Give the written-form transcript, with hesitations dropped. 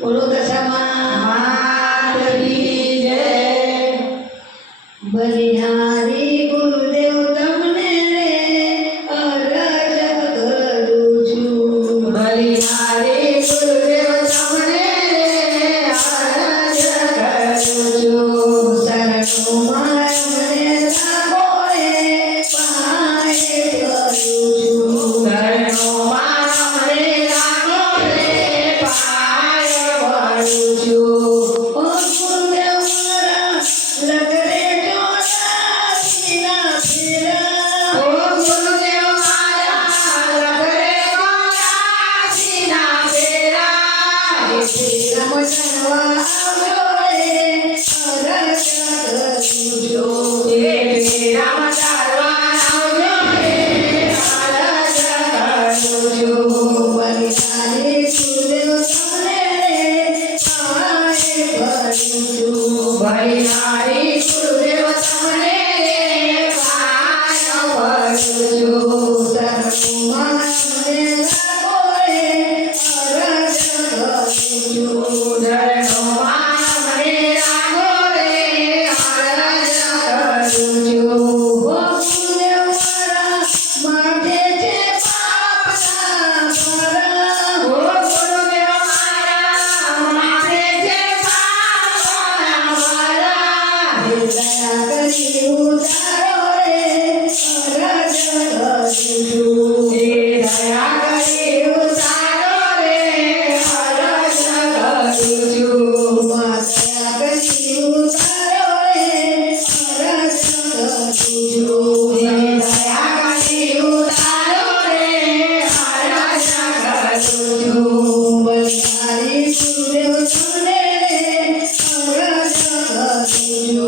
બોલો દશામાં માત કી જય। બલિહારી ગુરુદેવ તમને અરજ કરું છું। બલિહારી ગુરુદેવ તમને અરજ કરું છું। શરણોમાં અમને રાખો રે પાય કરું છું। શરણોમાં અમને રાખો રે પાય કરું છું। ઓ ગુરુદેવ મારા લગરે ચોરાસીના ફેરા। ઓ ગુરુદેવ મારા લગરે ચોરાસીના ફેરા। એ ફેરામાં ચણવા આવજો રે અરજ કરું છું। એ ફેરામાં ચાલવા આવજો રે અરજ કરું છું। બલિહારી ગુરુદેવ તમને પાય કરું છું। બલિહારી ગુરુદેવ તમને પાય કરું છું। શરણોમાં અમને રાખો રે અરજ કરું છું। શરણોમાં અમને રાખો રે અરજ કરું છું। ઓ ગુરુદેવ મારા માથે છે પાપના ભારા। ઓ ગુરુદેવ મારા માથે છે પાપના ભારા। હે દયા કરી ઉતારો રે અરજ કરું છું। હે દયા કરી ઉતારો રે અરજ કરું છું। મા દયા કરી ઉતારો રે અરજ કરું છું। હે દયા કરી ઉતારો રે અરજ કરું છું। બલિહારી ગુરુદેવ તમને અરજ કરું છું।